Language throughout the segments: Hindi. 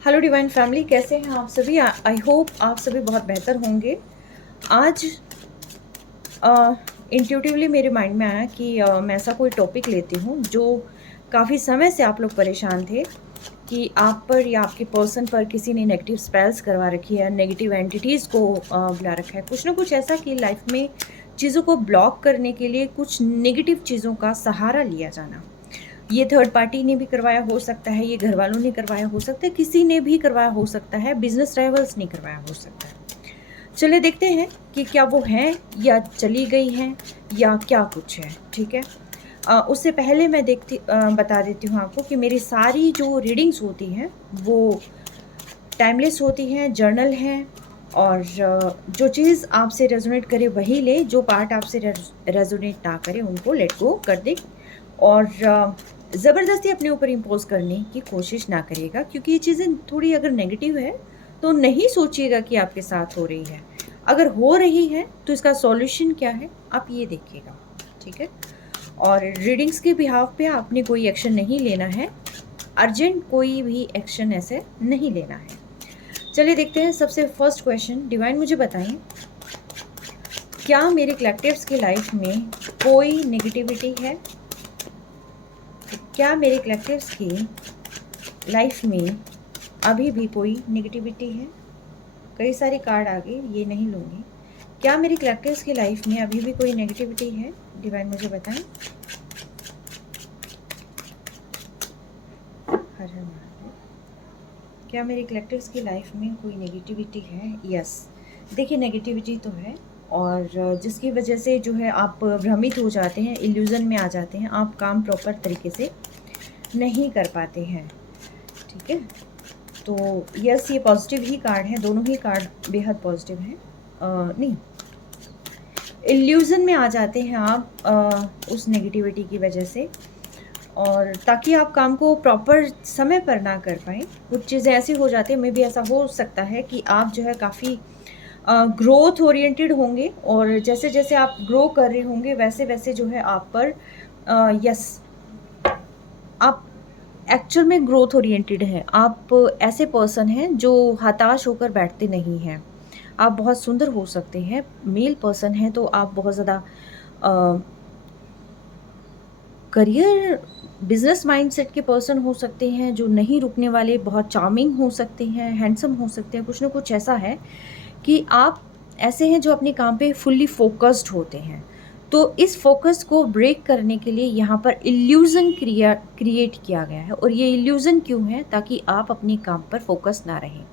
हेलो डिवाइन फैमिली, कैसे हैं आप सभी। आई होप आप सभी बहुत बेहतर होंगे। आज इंट्यूटिवली मेरे माइंड में आया कि मैं ऐसा कोई टॉपिक लेती हूँ जो काफ़ी समय से आप लोग परेशान थे कि आप पर या आपके पर्सन पर किसी ने नेगेटिव स्पेल्स करवा रखी है, नेगेटिव एंटिटीज़ को बुला रखा है, कुछ ना कुछ ऐसा कि लाइफ में चीज़ों को ब्लॉक करने के लिए कुछ नेगेटिव चीज़ों का सहारा लिया जाना। ये थर्ड पार्टी ने भी करवाया हो सकता है, ये घर वालों ने करवाया हो सकता है, किसी ने भी करवाया हो सकता है, बिजनेस राइवल्स ने करवाया हो सकता है। चलिए देखते हैं कि क्या वो हैं या चली गई हैं या क्या कुछ है। ठीक है, उससे पहले मैं बता देती हूँ आपको कि मेरी सारी जो रीडिंग्स होती हैं वो टाइमलेस होती हैं, जर्नल हैं, और जो चीज़ आपसे रेजोनेट करे वही ले, जो पार्ट आपसे रेजोनेट ना करे उनको लेट गो कर दे, और ज़बरदस्ती अपने ऊपर इम्पोज करने की कोशिश ना करिएगा, क्योंकि ये चीज़ें थोड़ी अगर नेगेटिव है तो नहीं सोचिएगा कि आपके साथ हो रही है। अगर हो रही है तो इसका सॉल्यूशन क्या है आप ये देखिएगा। ठीक है, और रीडिंग्स के बिहाफ पे आपने कोई एक्शन नहीं लेना है, अर्जेंट कोई भी एक्शन ऐसे नहीं लेना है। चलिए देखते हैं। सबसे फर्स्ट क्वेश्चन, डिवाइन मुझे बताएं, क्या मेरे कलेक्टिव्स की लाइफ में कोई नेगेटिविटी है? क्या मेरे कलेक्टिव्स की लाइफ में अभी भी कोई नेगेटिविटी है? कई सारे कार्ड आ गए, ये नहीं लूँगी। क्या मेरी कलेक्टिव्स की लाइफ में अभी भी कोई नेगेटिविटी है? डिवाइन मुझे बताएं। हर हर महादेव। क्या मेरे कलेक्टिव्स की लाइफ में कोई नेगेटिविटी है? यस, देखिए नेगेटिविटी तो है, और जिसकी वजह से जो है आप भ्रमित हो जाते हैं, इल्यूज़न में आ जाते हैं, आप काम प्रॉपर तरीके से नहीं कर पाते हैं। ठीक है, तो यस, ये पॉजिटिव ही कार्ड है, दोनों ही कार्ड बेहद पॉजिटिव हैं। नहीं, इल्यूज़न में आ जाते हैं आप उस नेगेटिविटी की वजह से, और ताकि आप काम को प्रॉपर समय पर ना कर पाएँ। कुछ चीज़ें ऐसी हो जाती हैं, मे बी ऐसा हो सकता है कि आप जो है काफ़ी ग्रोथ ओरिएंटेड होंगे, और जैसे जैसे आप ग्रो कर रहे होंगे वैसे वैसे जो है आप पर यस, आप एक्चुअल में ग्रोथ ओरिएंटेड हैं। आप ऐसे पर्सन हैं जो हताश होकर बैठते नहीं हैं। आप बहुत सुंदर हो सकते हैं, मेल पर्सन हैं तो आप बहुत ज़्यादा करियर बिजनेस माइंडसेट के पर्सन हो सकते हैं, जो नहीं रुकने वाले, बहुत चार्मिंग हो सकते हैं, हैंडसम हो सकते हैं। कुछ ना कुछ ऐसा है कि आप ऐसे हैं जो अपने काम पे फुल्ली फोकस्ड होते हैं। तो इस फोकस को ब्रेक करने के लिए यहाँ पर इल्यूज़न क्रिएट किया गया है, और ये इल्यूज़न क्यों है? ताकि आप अपने काम पर फोकस ना रहें।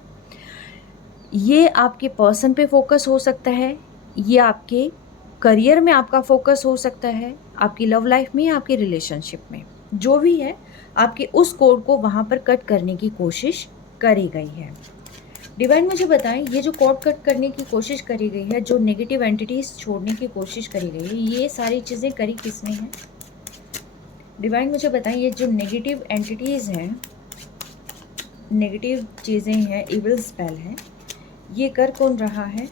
ये आपके पर्सन पे फोकस हो सकता है, ये आपके करियर में आपका फोकस हो सकता है, आपकी लव लाइफ में, आपके रिलेशनशिप में, जो भी है आपके उस कोड को वहाँ पर कट करने की कोशिश करी गई है। डिवाइन मुझे बताएं, ये जो कोड कट करने की कोशिश करी गई है, जो नेगेटिव एंटिटीज छोड़ने की कोशिश करी गई है, ये सारी चीज़ें करी किसने हैं? डिवाइन मुझे बताएं, ये जो नेगेटिव एंटिटीज़ हैं, नेगेटिव चीज़ें हैं, इविल स्पेल हैं, ये कर कौन रहा है?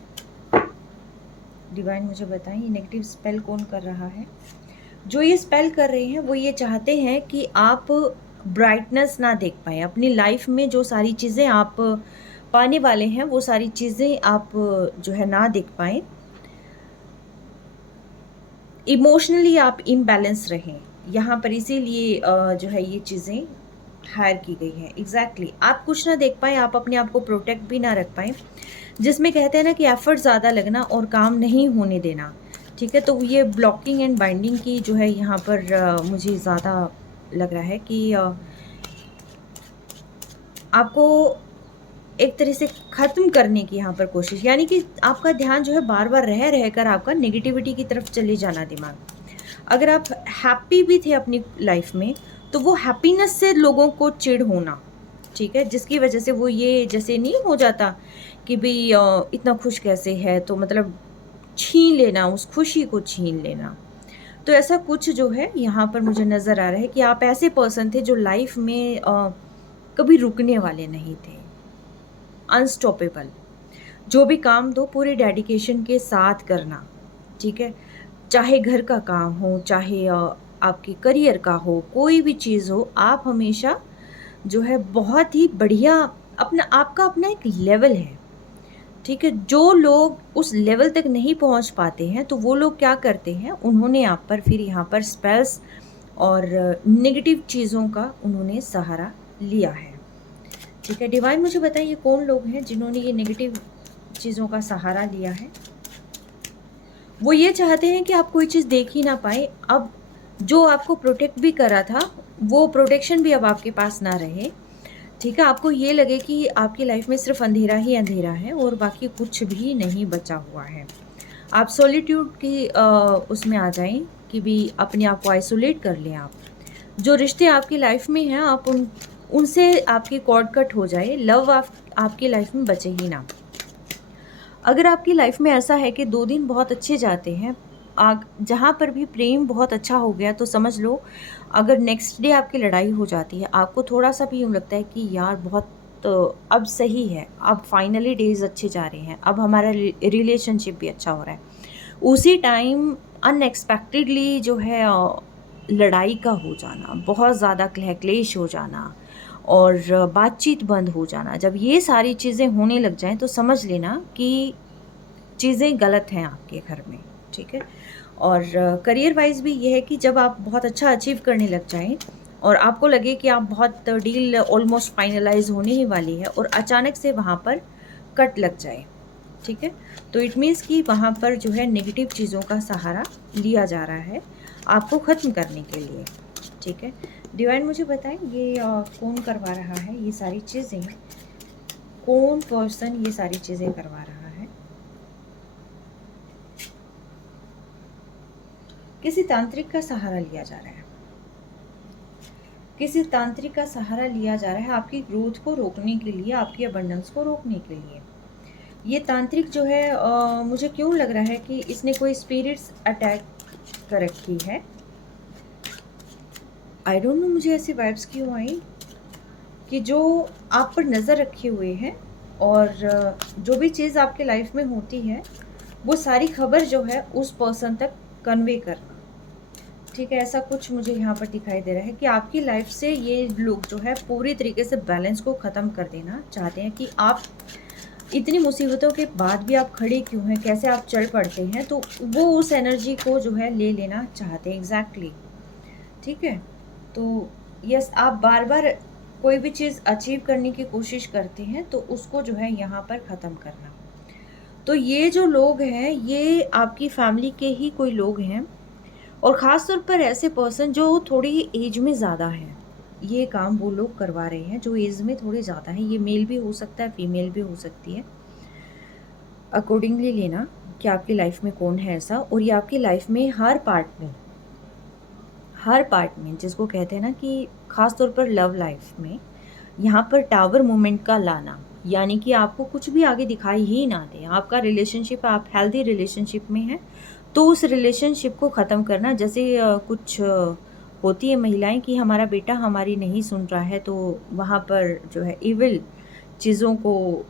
डिवाइन मुझे बताएं, ये नेगेटिव स्पेल कौन कर रहा है? जो ये स्पेल कर रहे हैं वो ये चाहते हैं कि आप ब्राइटनेस ना देख पाएँ अपनी लाइफ में। जो सारी चीज़ें आप पाने वाले हैं वो सारी चीज़ें आप जो है ना देख पाएँ। इमोशनली आप इम्बैलेंस रहें यहाँ पर, इसीलिए जो है ये चीज़ें हायर की गई हैं। एग्जैक्टली, आप कुछ ना देख पाएँ, आप अपने आप को प्रोटेक्ट भी ना रख पाएँ, जिसमें कहते हैं ना कि एफर्ट ज़्यादा लगना और काम नहीं होने देना। ठीक है, तो ये ब्लॉकिंग एंड बाइंडिंग की जो है यहाँ पर मुझे ज़्यादा लग रहा है कि आपको एक तरह से ख़त्म करने की यहाँ पर कोशिश, यानी कि आपका ध्यान जो है बार बार रह कर आपका नेगेटिविटी की तरफ चले जाना दिमाग। अगर आप हैप्पी भी थे अपनी लाइफ में तो वो हैप्पीनेस से लोगों को चिढ़ होना, ठीक है, जिसकी वजह से वो ये जैसे नहीं हो जाता कि भाई इतना खुश कैसे है, तो मतलब छीन लेना, उस खुशी को छीन लेना। तो ऐसा कुछ जो है यहाँ पर मुझे नज़र आ रहा है कि आप ऐसे पर्सन थे जो लाइफ में कभी रुकने वाले नहीं थे, अनस्टॉपेबल। जो भी काम दो पूरे डेडिकेशन के साथ करना। ठीक है, चाहे घर का काम हो, चाहे आपके करियर का हो, कोई भी चीज़ हो, आप हमेशा जो है बहुत ही बढ़िया अपना आपका अपना एक लेवल है, ठीक है? जो लोग उस लेवल तक नहीं पहुंच पाते हैं तो वो लोग क्या करते हैं, उन्होंने आप पर फिर यहाँ पर स्पेल्स और नेगेटिव चीज़ों का उन्होंने सहारा लिया है, ठीक है? डिवाइन मुझे बताइए कौन लोग हैं जिन्होंने ये नेगेटिव चीज़ों का सहारा लिया है? वो ये चाहते हैं कि आप कोई चीज़ देख ही ना पाए। अब जो आपको प्रोटेक्ट भी कर रहा था, वो प्रोटेक्शन भी अब आपके पास ना रहे, ठीक है? आपको ये लगे कि आपकी लाइफ में सिर्फ अंधेरा ही अंधेरा है और बाकी कुछ भी नहीं बचा हुआ है। आप सॉलिट्यूड की उसमें आ जाएँ कि भी अपने आप को आइसोलेट कर लें आप। जो रिश्ते आपकी लाइफ में हैं, आप उनसे आपकी कॉर्ड कट हो जाए, लव आपकी लाइफ में बचे ही ना। अगर आपकी लाइफ में ऐसा है कि 2 दिन बहुत अच्छे जाते हैं, जहाँ पर भी प्रेम बहुत अच्छा हो गया, तो समझ लो अगर नेक्स्ट डे आपकी लड़ाई हो जाती है, आपको थोड़ा-सा भी यूँ लगता है कि यार बहुत अब सही है, अब फाइनली डेज़ अच्छे जा रहे हैं, अब हमारा रिलेशनशिप भी अच्छा हो रहा है। उसी टाइम अनएक्सपेक्टेडली जो है लड़ाई का हो जाना, बहुत ज़्यादा क्लेश हो जाना और बातचीत बंद हो जाना, जब ये सारी चीज़ें होने लग जाएँ तो समझ लेना कि चीज़ें गलत हैं आपके घर में, ठीक है? और करियर वाइज़ भी ये है कि जब आप बहुत अच्छा अचीव करने लग जाएँ और आपको लगे कि आप बहुत डील ऑलमोस्ट फाइनलाइज़ होने ही वाली है और अचानक से वहाँ पर कट लग जाए, ठीक है? तो इट मीन्स कि वहाँ पर जो है नेगेटिव चीज़ों का सहारा लिया जा रहा है आपको ख़त्म करने के लिए, ठीक है? डिवाइन मुझे बताएं ये कौन करवा रहा है ये सारी चीज़ें, कौन पर्सन ये सारी चीज़ें करवा रहा है? किसी तांत्रिक का सहारा लिया जा रहा है, किसी तांत्रिक का सहारा लिया जा रहा है आपकी ग्रोथ को रोकने के लिए, आपकी अबंडेंस को रोकने के लिए। ये तांत्रिक जो है मुझे क्यों लग रहा है कि इसने कोई स्पिरिट्स अटैक कर रखी है। आई डोंट नो, मुझे ऐसी वाइब्स क्यों आई कि जो आप पर नज़र रखे हुए हैं और जो भी चीज़ आपके लाइफ में होती है वो सारी खबर जो है उस पर्सन तक कन्वे करना, ठीक है? ऐसा कुछ मुझे यहाँ पर दिखाई दे रहा है कि आपकी लाइफ से ये लोग जो है पूरी तरीके से बैलेंस को ख़त्म कर देना चाहते हैं कि आप इतनी मुसीबतों के बाद भी आप खड़े क्यों हैं, कैसे आप चल पड़ते हैं, तो वो उस एनर्जी को जो है ले लेना चाहते हैं एग्जैक्टली, ठीक है? तो यस, आप बार बार कोई भी चीज़ अचीव करने की कोशिश करते हैं तो उसको जो है यहाँ पर ख़त्म करना। तो ये जो लोग हैं ये आपकी फैमिली के ही कोई लोग हैं और ख़ास तौर पर ऐसे पर्सन जो थोड़ी एज में ज़्यादा हैं, ये काम वो लोग करवा रहे हैं जो एज में थोड़े ज़्यादा हैं। ये मेल भी हो सकता है, फीमेल भी हो सकती है। अकॉर्डिंगली लेना कि आपकी लाइफ में कौन है ऐसा, और ये आपकी लाइफ में हर पार्ट में जिसको कहते हैं ना कि ख़ास तौर पर लव लाइफ में यहाँ पर टावर मोमेंट का लाना, यानी कि आपको कुछ भी आगे दिखाई ही ना दे, आपका रिलेशनशिप, आप हेल्दी रिलेशनशिप में हैं तो उस रिलेशनशिप को ख़त्म करना। जैसे कुछ होती है महिलाएं कि हमारा बेटा हमारी नहीं सुन रहा है, तो वहाँ पर जो है इविल चीज़ों को,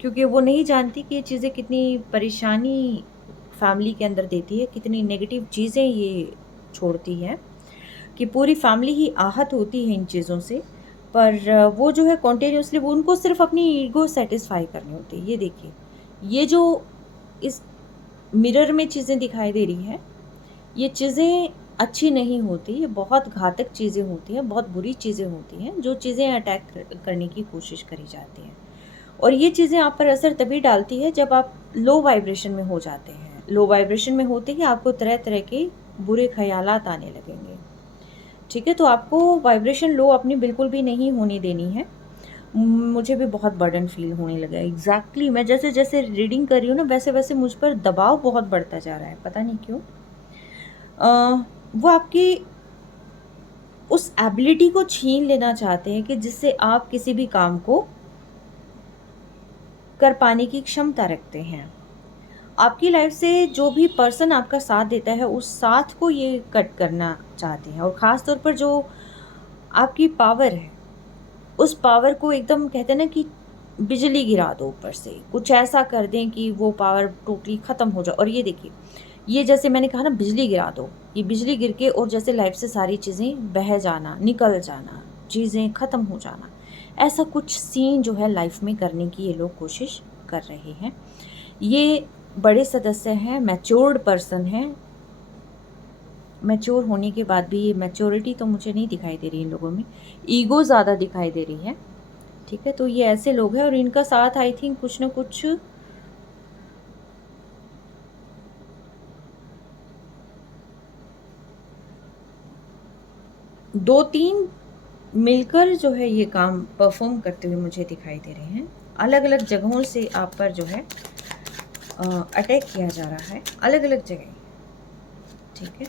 क्योंकि वो नहीं जानती कि ये चीज़ें कितनी परेशानी फैमिली के अंदर देती है, कितनी नेगेटिव चीज़ें ये छोड़ती हैं कि पूरी फैमिली ही आहत होती है इन चीज़ों से। पर वो जो है कॉन्टिन्यूसली वो उनको सिर्फ अपनी ईगो सेटिस्फाई करनी होती है। ये देखिए, ये जो इस मिरर में चीज़ें दिखाई दे रही हैं, ये चीज़ें अच्छी नहीं होती, ये बहुत घातक चीज़ें होती हैं, बहुत बुरी चीज़ें होती हैं, जो चीज़ें अटैक करने की कोशिश करी जाती हैं। और ये चीज़ें आप पर असर तभी डालती है जब आप लो वाइब्रेशन में हो जाते हैं। लो वाइब्रेशन में होते ही आपको तरह तरह के बुरे ख्यालात आने लगेंगे, ठीक है? तो आपको वाइब्रेशन लो अपनी बिल्कुल भी नहीं होने देनी है। मुझे भी बहुत बर्डन फील होने लगा एग्जैक्टली, मैं जैसे जैसे रीडिंग कर रही हूँ ना वैसे वैसे मुझ पर दबाव बहुत बढ़ता जा रहा है, पता नहीं क्यों। वो आपकी उस एबिलिटी को छीन लेना चाहते हैं कि जिससे आप किसी भी काम को कर पाने की क्षमता रखते हैं। आपकी लाइफ से जो भी पर्सन आपका साथ देता है उस साथ को ये कट करना चाहते हैं, और ख़ास तौर पर जो आपकी पावर है उस पावर को एकदम कहते हैं ना कि बिजली गिरा दो, ऊपर से कुछ ऐसा कर दें कि वो पावर टोटली ख़त्म हो जाए। और ये देखिए, ये जैसे मैंने कहा ना बिजली गिरा दो, ये बिजली गिर के और जैसे लाइफ से सारी चीज़ें बह जाना, निकल जाना, चीज़ें ख़त्म हो जाना, ऐसा कुछ सीन जो है लाइफ में करने की ये लोग कोशिश कर रहे हैं। ये बड़े सदस्य हैं, मैच्योर्ड पर्सन हैं। मैच्योर होने के बाद भी ये मैच्योरिटी तो मुझे नहीं दिखाई दे रही इन लोगों में, ईगो ज़्यादा दिखाई दे रही है। ठीक है, तो ये ऐसे लोग हैं और इनका साथ आई थिंक कुछ ना कुछ दो तीन मिलकर जो है ये काम परफॉर्म करते हुए मुझे दिखाई दे रहे हैं। अलग अलग जगहों से आप पर जो है अटैक किया जा रहा है, अलग अलग जगह। ठीक है,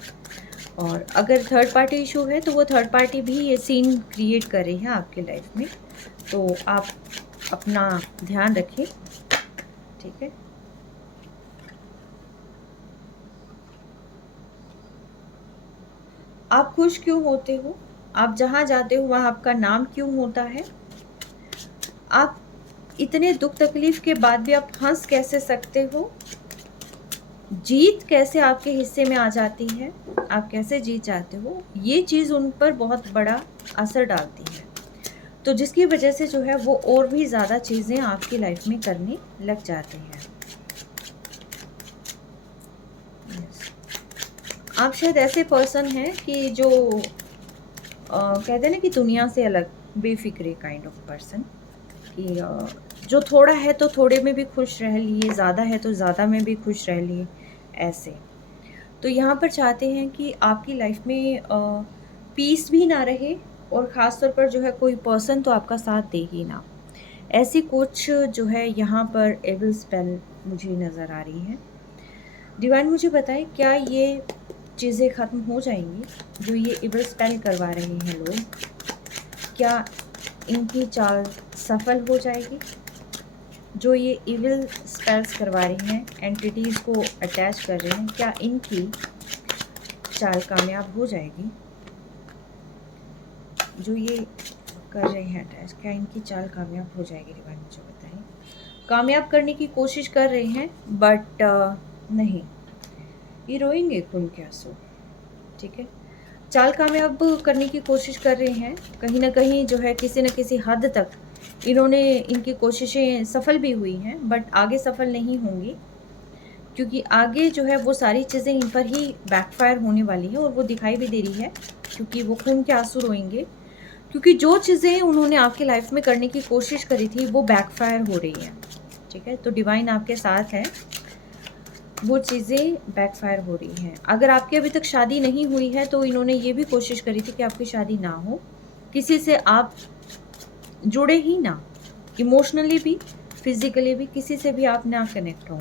और अगर थर्ड पार्टी इशू है तो वो थर्ड पार्टी भी ये सीन क्रिएट कर रही है आपकी लाइफ में, तो आप अपना ध्यान रखें। ठीक है, आप खुश क्यों होते हो? आप जहाँ जाते हो वहाँ आपका नाम क्यों होता है? आप इतने दुख तकलीफ के बाद भी आप हंस कैसे सकते हो? जीत कैसे आपके हिस्से में आ जाती है? आप कैसे जीत जाते हो? ये चीज़ उन पर बहुत बड़ा असर डालती है, तो जिसकी वजह से जो है वो और भी ज़्यादा चीज़ें आपकी लाइफ में करने लग जाते हैं। आप शायद ऐसे पर्सन हैं कि जो कहते हैं ना कि दुनिया से अलग, बेफिक्रे काइंड ऑफ पर्सन, कि जो थोड़ा है तो थोड़े में भी खुश रह लिए, ज़्यादा है तो ज़्यादा में भी खुश रह लिए, ऐसे। तो यहाँ पर चाहते हैं कि आपकी लाइफ में पीस भी ना रहे और ख़ास तौर पर जो है कोई पर्सन तो आपका साथ दे ही ना। ऐसी कुछ जो है यहाँ पर एविल स्पेल मुझे नज़र आ रही है। डिवाइन मुझे बताएं, क्या ये चीज़ें ख़त्म हो जाएंगी जो ये एविल स्पेल करवा रहे हैं लोग? क्या इनकी चाल सफल हो जाएगी? जो ये इविल स्पेल्स करवा रही हैं, एंटिटीज़ को अटैच कर रहे हैं, क्या इनकी चाल कामयाब हो जाएगी? जो ये कर रहे हैं अटैच, क्या इनकी चाल कामयाब हो जाएगी? डिवाइन मुझे बताएं। कामयाब करने की कोशिश कर रहे हैं बट नहीं, ये रोएंगे खून के आंसू। ठीक है, चाल कामयाब करने की कोशिश कर रहे हैं, कहीं ना कहीं जो है किसी न किसी हद तक इन्होंने इनकी कोशिशें सफल भी हुई हैं, बट आगे सफल नहीं होंगी, क्योंकि आगे जो है वो सारी चीज़ें इन पर ही बैकफायर होने वाली है और वो दिखाई भी दे रही है, क्योंकि वो खून के आंसू रोएंगे, क्योंकि जो चीज़ें उन्होंने आपकी लाइफ में करने की कोशिश करी थी वो बैकफायर हो रही है। ठीक है, तो डिवाइन आपके साथ है, वो चीज़ें बैकफायर हो रही हैं। अगर आपकी अभी तक शादी नहीं हुई है तो इन्होंने ये भी कोशिश करी थी कि आपकी शादी ना हो, किसी से आप जुड़े ही ना, इमोशनली भी फिजिकली भी किसी से भी आप ना कनेक्ट हो।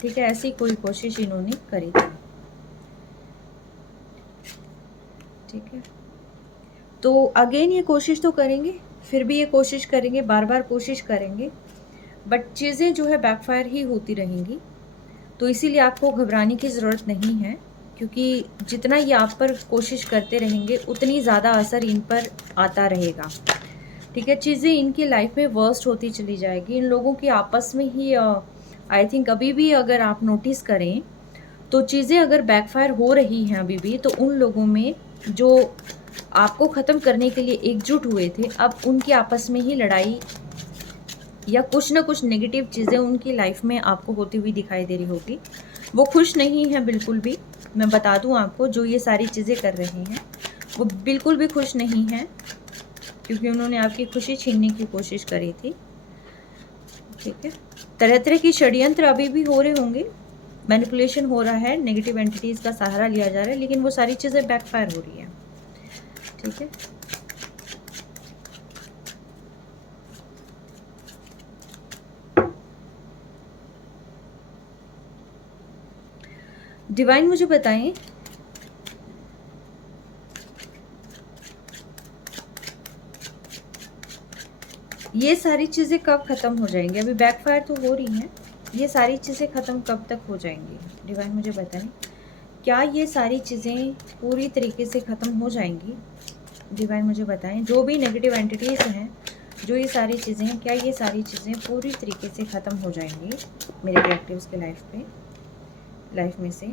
ठीक है, ऐसी कोई कोशिश इन्होंने करी थी। ठीक है, तो अगेन ये कोशिश तो करेंगे, फिर भी ये कोशिश करेंगे, बार बार कोशिश करेंगे, बट चीज़ें जो है बैकफायर ही होती रहेंगी। तो इसीलिए आपको घबराने की ज़रूरत नहीं है, क्योंकि जितना ये आप पर कोशिश करते रहेंगे उतनी ज़्यादा असर इन पर आता रहेगा। ठीक है, चीज़ें इनकी लाइफ में वर्स्ट होती चली जाएगी। इन लोगों की आपस में ही आई थिंक अभी भी अगर आप नोटिस करें तो चीज़ें अगर बैकफायर हो रही हैं अभी भी, तो उन लोगों में जो आपको ख़त्म करने के लिए एकजुट हुए थे, अब उनकी आपस में ही लड़ाई या कुछ ना कुछ नेगेटिव चीज़ें उनकी लाइफ में आपको होती हुई दिखाई दे रही होगी। वो खुश नहीं है बिल्कुल भी, मैं बता दूं आपको, जो ये सारी चीज़ें कर रहे हैं वो बिल्कुल भी खुश नहीं हैं, क्योंकि उन्होंने आपकी खुशी छीनने की कोशिश करी थी। ठीक है, तरह तरह की षड्यंत्र अभी भी हो रहे होंगे, मैनिपुलेशन हो रहा है, नेगेटिव एंटिटीज़ का सहारा लिया जा रहा है, लेकिन वो सारी चीज़ें बैकफायर हो रही हैं। ठीक है, डिवाइन मुझे बताएं, ये सारी चीज़ें कब ख़त्म हो जाएंगी? अभी बैकफायर तो हो रही हैं, ये सारी चीज़ें ख़त्म कब तक हो जाएंगी? डिवाइन मुझे बताएं, क्या ये सारी चीज़ें पूरी तरीके से ख़त्म हो जाएंगी? डिवाइन मुझे बताएं, जो भी नेगेटिव एंटिटीज़ हैं, जो ये सारी चीज़ें हैं, क्या ये सारी चीज़ें पूरी तरीके से ख़त्म हो जाएंगी मेरे कलेक्टिव्स के लाइफ में से?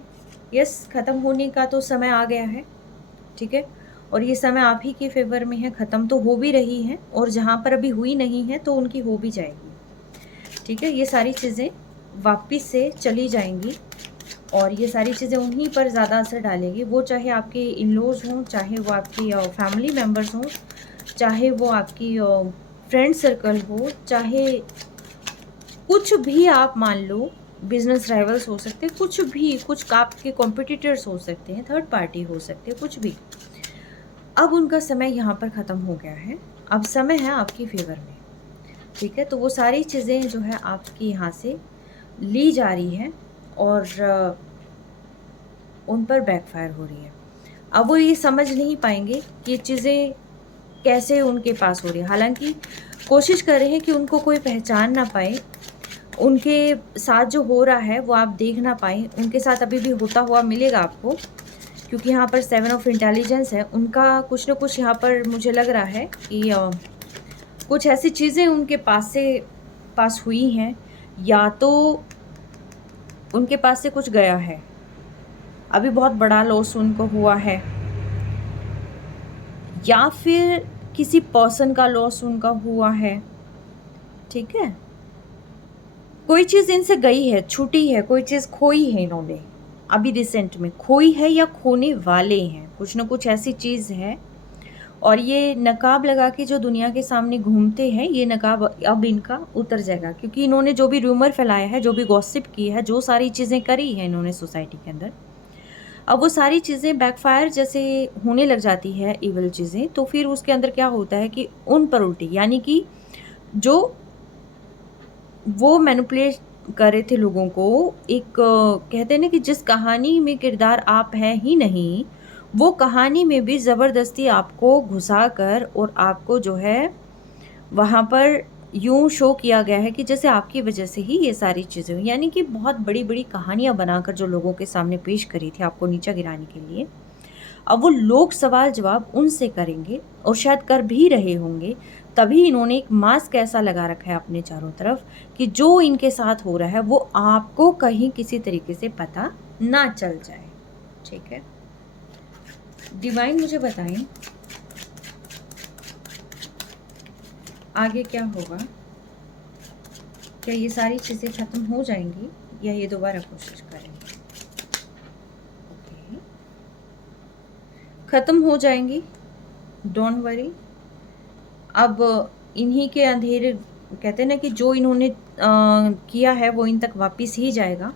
यस, ख़त्म होने का तो समय आ गया है। ठीक है, और ये समय आप ही के फेवर में है, ख़त्म तो हो भी रही है और जहाँ पर अभी हुई नहीं है तो उनकी हो भी जाएगी। ठीक है, ये सारी चीज़ें वापस से चली जाएंगी और ये सारी चीज़ें उन्हीं पर ज़्यादा असर डालेगी, वो चाहे आपके इन लॉज हों, चाहे वो आपकी फैमिली मेम्बर्स हों, चाहे वो आपकी फ्रेंड सर्कल हो, चाहे कुछ भी आप मान लो, बिजनेस राइवल्स हो सकते हैं, कुछ भी, कुछ आपके कॉम्पिटिटर्स हो सकते हैं, थर्ड पार्टी हो सकते हैं, कुछ भी। अब उनका समय यहाँ पर ख़त्म हो गया है, अब समय है आपकी फेवर में। ठीक है, तो वो सारी चीज़ें जो है आपके यहाँ से ली जा रही है और उन पर बैकफायर हो रही है। अब वो ये समझ नहीं पाएंगे कि ये चीज़ें कैसे उनके पास हो रही है। हालांकि कोशिश कर रहे हैं कि उनको कोई पहचान ना पाए, उनके साथ जो हो रहा है वो आप देख ना पाएँ, उनके साथ अभी भी होता हुआ मिलेगा आपको, क्योंकि यहाँ पर 7 ऑफ इंटेलिजेंस है। उनका कुछ न कुछ यहाँ पर मुझे लग रहा है कि कुछ ऐसी चीज़ें उनके पास हुई हैं, या तो उनके पास से कुछ गया है, अभी बहुत बड़ा लॉस उनको हुआ है, या फिर किसी पर्सन का लॉस उनका हुआ है। ठीक है, कोई चीज़ इनसे गई है, छूटी है, कोई चीज़ खोई है, इन्होंने अभी रिसेंट में खोई है या खोने वाले हैं, कुछ ना कुछ ऐसी चीज़ है। और ये नकाब लगा के जो दुनिया के सामने घूमते हैं, ये नकाब अब इनका उतर जाएगा, क्योंकि इन्होंने जो भी रूमर फैलाया है, जो भी गॉसिप की है, जो सारी चीज़ें करी हैं इन्होंने सोसाइटी के अंदर, अब वो सारी चीज़ें बैकफायर जैसे होने लग जाती है, इविल चीज़ें, तो फिर उसके अंदर क्या होता है कि उन पर उल्टी, यानी कि जो वो मैनिपुलेट कर रहे थे लोगों को, एक कहते हैं ना कि जिस कहानी में किरदार आप हैं ही नहीं, वो कहानी में भी ज़बरदस्ती आपको घुसा कर और आपको जो है वहाँ पर यूँ शो किया गया है कि जैसे आपकी वजह से ही ये सारी चीज़ें हुई, यानी कि बहुत बड़ी बड़ी कहानियाँ बनाकर जो लोगों के सामने पेश करी थी आपको नीचा गिराने के लिए, अब वो लोग सवाल जवाब उनसे करेंगे और शायद कर भी रहे होंगे। तभी इन्होंने एक मास्क ऐसा लगा रखा है अपने चारों तरफ कि जो इनके साथ हो रहा है वो आपको कहीं किसी तरीके से पता ना चल जाए। ठीक है, डिवाइन मुझे बताएं आगे क्या होगा, क्या ये सारी चीज़ें ख़त्म हो जाएंगी या ये दोबारा कोशिश करेंगे? ओके, ख़त्म हो जाएंगी, डोंट वरी। अब इन्हीं के अंधेरे, कहते हैं ना कि जो इन्होंने किया है वो इन तक वापस ही जाएगा।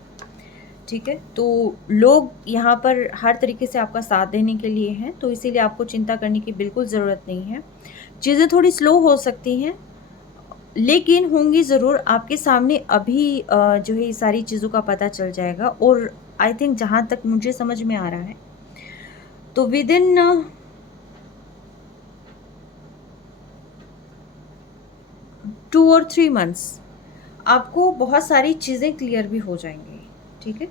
ठीक है, तो लोग यहाँ पर हर तरीके से आपका साथ देने के लिए हैं, तो इसीलिए आपको चिंता करने की बिल्कुल ज़रूरत नहीं है। चीज़ें थोड़ी स्लो हो सकती हैं, लेकिन होंगी ज़रूर। आपके सामने अभी जो है ये सारी चीज़ों का पता चल जाएगा। और आई थिंक जहाँ तक मुझे समझ में आ रहा है, तो विद इन 2 और 3 मंथ्स आपको बहुत सारी चीज़ें क्लियर भी हो जाएंगी। ठीक है,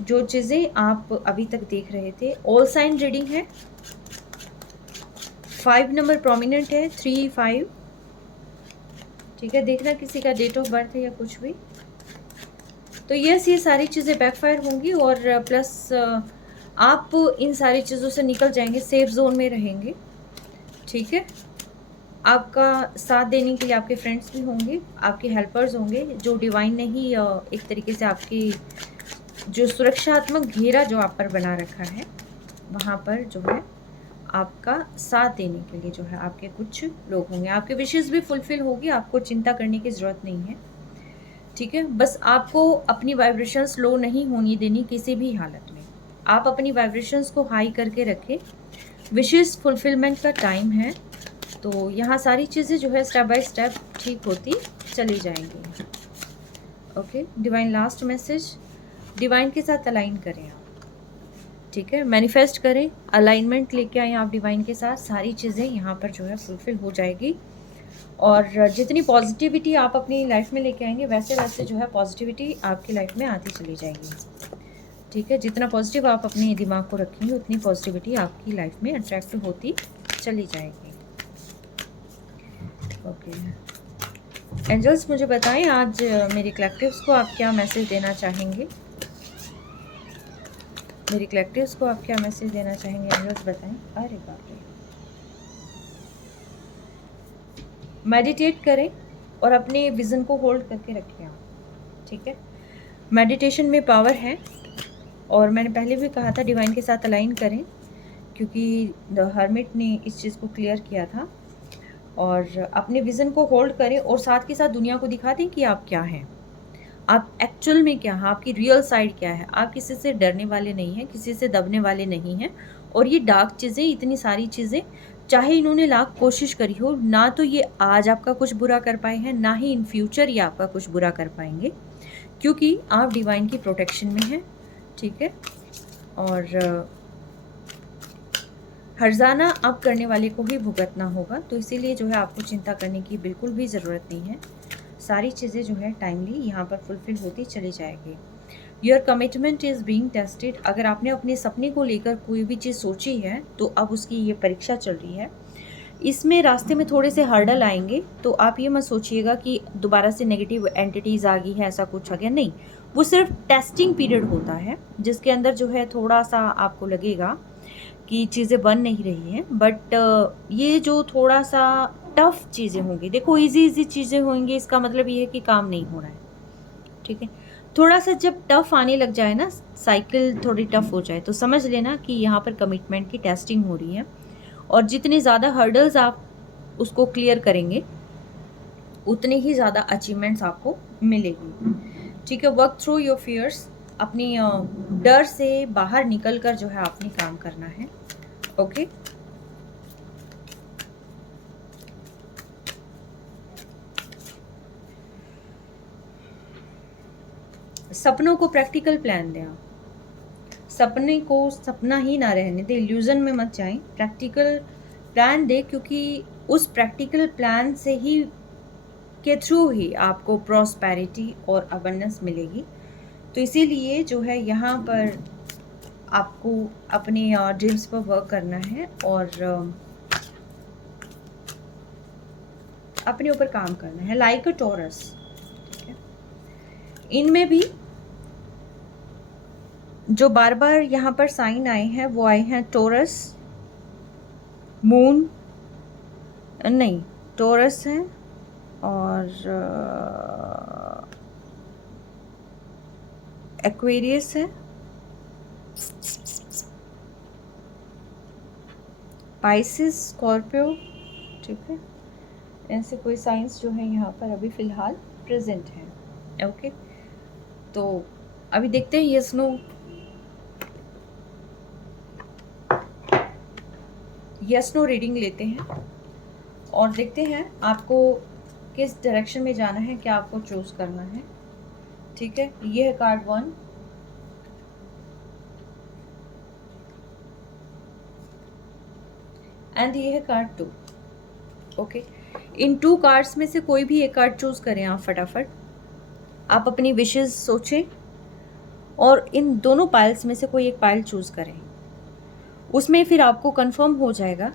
जो चीज़ें आप अभी तक देख रहे थे। ऑल साइन रीडिंग है, 5 नंबर प्रोमिनेंट है, 3 5। ठीक है, देखना किसी का डेट ऑफ बर्थ है या कुछ भी। तो यस, ये सारी चीज़ें बैकफायर होंगी और प्लस आप इन सारी चीज़ों से निकल जाएंगे, सेफ जोन में रहेंगे। ठीक है, आपका साथ देने के लिए आपके फ्रेंड्स भी होंगे, आपके हेल्पर्स होंगे, जो डिवाइन ने ही एक तरीके से आपकी जो सुरक्षात्मक घेरा जो आप पर बना रखा है, वहाँ पर जो है आपका साथ देने के लिए जो है आपके कुछ लोग होंगे। आपके विशेष भी फुलफिल होगी, आपको चिंता करने की ज़रूरत नहीं है। ठीक है, बस आपको अपनी वाइब्रेशंस लो नहीं होनी देनी किसी भी हालत में। आप अपनी वाइब्रेशंस को हाई करके रखें, विशेष फुलफिलमेंट का टाइम है, तो यहाँ सारी चीज़ें जो है स्टेप बाय स्टेप ठीक होती चली जाएंगी। Okay, divine last message, divine के साथ अलाइन करें आप। ठीक है, मैनिफेस्ट करें, अलाइनमेंट लेके आए आप डिवाइन के साथ, सारी चीज़ें यहाँ पर जो है फुलफिल हो जाएगी। और जितनी पॉजिटिविटी आप अपनी लाइफ में लेके आएंगे, वैसे वैसे जो है पॉजिटिविटी आपकी लाइफ में आती चली जाएगी। ठीक है, जितना पॉजिटिव आप अपने दिमाग को रखेंगे, उतनी पॉजिटिविटी आपकी लाइफ में अट्रैक्ट होती चली जाएगी। ओके, एंजल्स मुझे बताएं आज मेरे कलेक्टिव्स को आप क्या मैसेज देना चाहेंगे। मेरी कलेक्टिव्स को आप क्या मैसेज देना चाहेंगे एंजल्स बताएं। अरे बाप रे। मेडिटेट करें और अपने विज़न को होल्ड करके रखें आप, ठीक है। मेडिटेशन में पावर है, और मैंने पहले भी कहा था डिवाइन के साथ अलाइन करें, क्योंकि द हर्मिट ने इस चीज़ को क्लियर किया था। और अपने विज़न को होल्ड करें और साथ के साथ दुनिया को दिखा दें कि आप क्या हैं, आप एक्चुअल में क्या हैं, आपकी रियल साइड क्या है। आप किसी से डरने वाले नहीं हैं, किसी से दबने वाले नहीं हैं। और ये डार्क चीज़ें, इतनी सारी चीज़ें, चाहे इन्होंने लाख कोशिश करी हो, ना तो ये आज आपका कुछ बुरा कर पाए हैं, ना ही इन फ्यूचर ये आपका कुछ बुरा कर पाएंगे, क्योंकि आप डिवाइन की प्रोटेक्शन में हैं, ठीक है। और हर्जाना अब करने वाले को ही भुगतना होगा, तो इसीलिए जो है आपको चिंता करने की बिल्कुल भी ज़रूरत नहीं है। सारी चीज़ें जो है टाइमली यहाँ पर फुलफिल होती चली जाएगी। Your commitment is being tested. अगर आपने अपने सपने को लेकर कोई भी चीज़ सोची है तो अब उसकी ये परीक्षा चल रही है। इसमें रास्ते में थोड़े से हर्डल आएंगे, तो आप ये मत सोचिएगा कि दोबारा से नेगेटिव एंटिटीज़ आ गई है, ऐसा कुछ आ गया, नहीं। वो सिर्फ टेस्टिंग पीरियड होता है, जिसके अंदर जो है थोड़ा सा आपको लगेगा कि चीज़ें बन नहीं रही हैं, बट ये जो थोड़ा सा टफ चीज़ें होंगी, देखो इजी चीज़ें होंगी, इसका मतलब ये है कि काम नहीं हो रहा है, ठीक है। थोड़ा सा जब टफ आने लग जाए ना, साइकिल थोड़ी टफ हो जाए, तो समझ लेना कि यहाँ पर कमिटमेंट की टेस्टिंग हो रही है। और जितने ज़्यादा हर्डल्स आप उसको क्लियर करेंगे, उतने ही ज़्यादा अचीवमेंट्स आपको मिलेगी, ठीक है। Work through your fears. अपनी डर से बाहर निकल कर जो है आपने काम करना है, ओके। सपनों को प्रैक्टिकल प्लान दें आप। सपने को सपना ही ना रहने दें, इल्यूजन में मत जाएं, प्रैक्टिकल प्लान दें, क्योंकि उस प्रैक्टिकल प्लान से ही के थ्रू ही आपको प्रॉस्पेरिटी और अबंडेंस मिलेगी। तो इसीलिए जो है यहाँ पर आपको अपने ड्रीम्स पर वर्क करना है और अपने ऊपर काम करना है, लाइक अ टॉरस, ठीक है। इनमें भी जो बार बार यहाँ पर साइन आए हैं वो आए हैं टॉरस, मून, नहीं टॉरस है, और एक्वेरियस है, पाइसिस, स्कॉर्पियो, ठीक है। ऐसे कोई साइंस जो है यहाँ पर अभी फ़िलहाल प्रेजेंट है, ओके। तो अभी देखते हैं yes no, yes no reading लेते हैं और देखते हैं आपको किस डायरेक्शन में जाना है, क्या आपको चूज़ करना है, ठीक है। ये है कार्ड 1, एंड ये है कार्ड 2, ओके। इन 2 कार्ड्स में से कोई भी एक कार्ड चूज़ करें आप फटाफट। आप अपनी विशेस सोचें और इन दोनों पाइल्स में से कोई एक पाइल चूज़ करें। उसमें फिर आपको कंफर्म हो जाएगा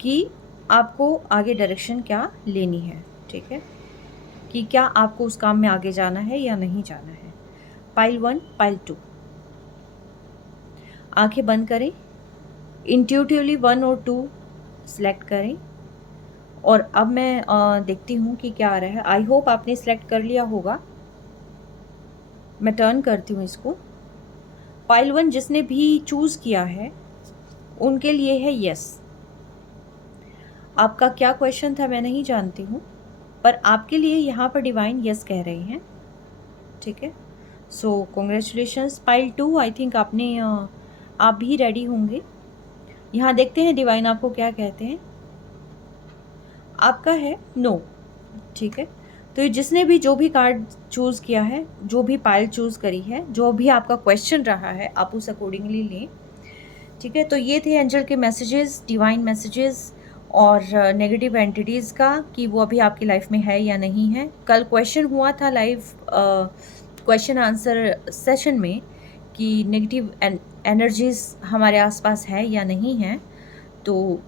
कि आपको आगे डायरेक्शन क्या लेनी है, ठीक है, कि क्या आपको उस काम में आगे जाना है या नहीं जाना है। Pile 1, pile 2। आंखें बंद करें, इंट्यूटिवली 1 और 2 सेलेक्ट करें, और अब मैं देखती हूँ कि क्या आ रहा है। आई होप आपने सेलेक्ट कर लिया होगा। मैं टर्न करती हूँ इसको। पाइल 1 जिसने भी चूज़ किया है उनके लिए है यस। आपका क्या क्वेश्चन था मैं नहीं जानती हूँ, पर आपके लिए यहाँ पर डिवाइन यस कह रहे हैं, ठीक है। सो कॉन्ग्रेचुलेशंस। पाइल 2 आई थिंक आपने आप भी रेडी होंगे। यहाँ देखते हैं डिवाइन आपको क्या कहते हैं। आपका है नो, ठीक है। तो ये जिसने भी जो भी कार्ड चूज़ किया है, जो भी पाइल चूज़ करी है, जो भी आपका क्वेश्चन रहा है, आप उस अकॉर्डिंगली लें, ठीक है। तो ये थे एंजल के मैसेजेस, डिवाइन मैसेजेस और नेगेटिव एंटिटीज़ का, कि वो अभी आपकी लाइफ में है या नहीं है। कल क्वेश्चन हुआ था लाइव क्वेश्चन आंसर सेशन में कि नेगेटिव एनर्जीज़ हमारे आसपास है या नहीं है, तो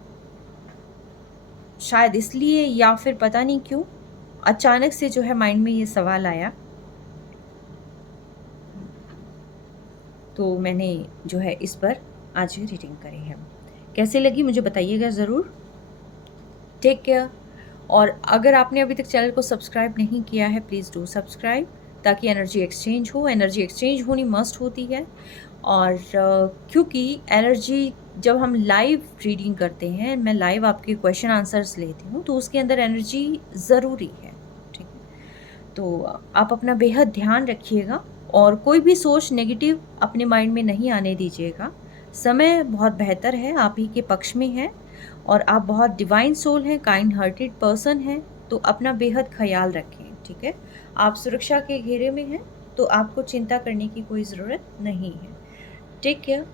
शायद इसलिए या फिर पता नहीं क्यों अचानक से जो है माइंड में ये सवाल आया। तो मैंने जो है इस पर आज रीडिंग करी है। कैसे लगी मुझे बताइएगा ज़रूर। Take care. और अगर आपने अभी तक चैनल को सब्सक्राइब नहीं किया है, प्लीज़ डू सब्सक्राइब, ताकि एनर्जी एक्सचेंज हो। एनर्जी एक्सचेंज होनी मस्ट होती है। और क्योंकि एनर्जी जब हम लाइव रीडिंग करते हैं, मैं लाइव आपके क्वेश्चन आंसर्स लेती हूँ, तो उसके अंदर एनर्जी ज़रूरी है। ठीक है, तो आप अपना बेहद ध्यान रखिएगा और कोई भी सोच नेगेटिव अपने माइंड में नहीं आने दीजिएगा। समय बहुत बेहतर है, आप ही के पक्ष में है और आप बहुत डिवाइन सोल हैं, काइंड हार्टेड पर्सन हैं, तो अपना बेहद ख्याल रखें। ठीक है, आप सुरक्षा के घेरे में हैं, तो आपको चिंता करने की कोई ज़रूरत नहीं है। Take care.